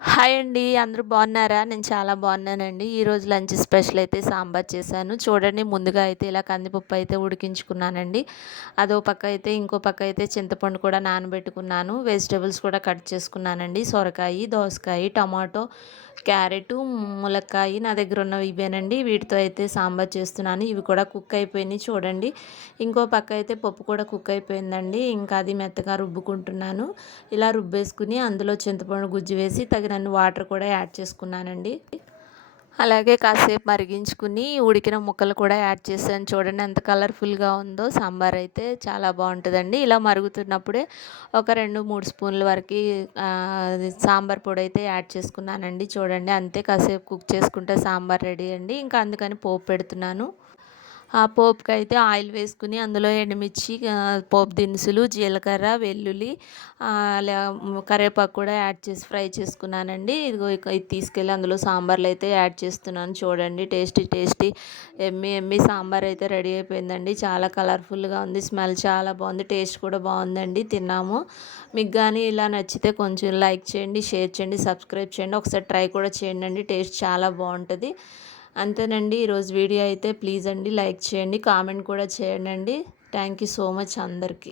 Hi అండి అందరూ బాగున్నారా? నేను చాలా బాగున్నానండి. ఈరోజు లంచ్ స్పెషల్ అయితే సాంబార్ చేశాను. చూడండి ముందుగా అయితే ఇలా కందిపప్పు అయితే ఉడికించుకున్నానండి. అదో పక్క అయితే ఇంకో పక్క అయితే చింతపండు కూడా నానబెట్టుకున్నాను. వెజిటేబుల్స్ కూడా కట్ చేసుకున్నానండి. సొరకాయ దోసకాయ టమాటో క్యారెట్ ములక్కాయ నా దగ్గర ఉన్నవి ఇవేనండి. వీటితో అయితే సాంబార్ చేస్తున్నాను. ఇవి కూడా కుక్ అయిపోయినాయి చూడండి. ఇంకో పక్క అయితే పప్పు కూడా కుక్ అయిపోయిందండి. ఇంకా అది మెత్తగా రుబ్బుకుంటున్నాను. ఇలా రుబ్బేసుకుని అందులో చింతపండు గుజ్జు వేసి తగిన తగినన్ని వాటర్ కూడా యాడ్ చేసుకున్నానండి. అలాగే కాసేపు మరిగించుకుని ఉడికిన ముక్కలు కూడా యాడ్ చేశాను. చూడండి ఎంత కలర్ఫుల్గా ఉందో. సాంబార్ అయితే చాలా బాగుంటుందండి. ఇలా మరుగుతున్నప్పుడే ఒక రెండు మూడు స్పూన్ల వరకు సాంబార్ పొడి అయితే యాడ్ చేసుకున్నానండి. చూడండి అంతే కాసేపు కుక్ చేసుకుంటే సాంబార్ రెడీ అండి. ఇంకా అందుకని పోపు పెడుతున్నాను. ఆ పోపుకి అయితే ఆయిల్ వేసుకుని అందులో ఎండుమిర్చి పోపు దినుసులు జీలకర్ర వెల్లుల్లి కరివేపాకు కూడా యాడ్ చేసి ఫ్రై చేసుకున్నానండి. ఇదిగో ఇది తీసుకెళ్ళి అందులో సాంబార్లు అయితే యాడ్ చేస్తున్నాను. చూడండి tasty tasty yummy yummy sambar అయితే రెడీ అయిపోయిందండి. చాలా కలర్ఫుల్గా ఉంది స్మెల్ చాలా బాగుంది టేస్ట్ కూడా బాగుందండి. తిన్నాము. మీకు కానీ ఇలా నచ్చితే కొంచెం లైక్ చేయండి షేర్ చేయండి సబ్స్క్రైబ్ చేయండి. ఒకసారి ట్రై కూడా చేయండి టేస్ట్ చాలా బాగుంటుంది. అంతేనండి ఈరోజు వీడియో అయితే ప్లీజ్ అండి లైక్ చేయండి కామెంట్ కూడా చేయండి థ్యాంక్ యూ సో మచ్ అందరికీ.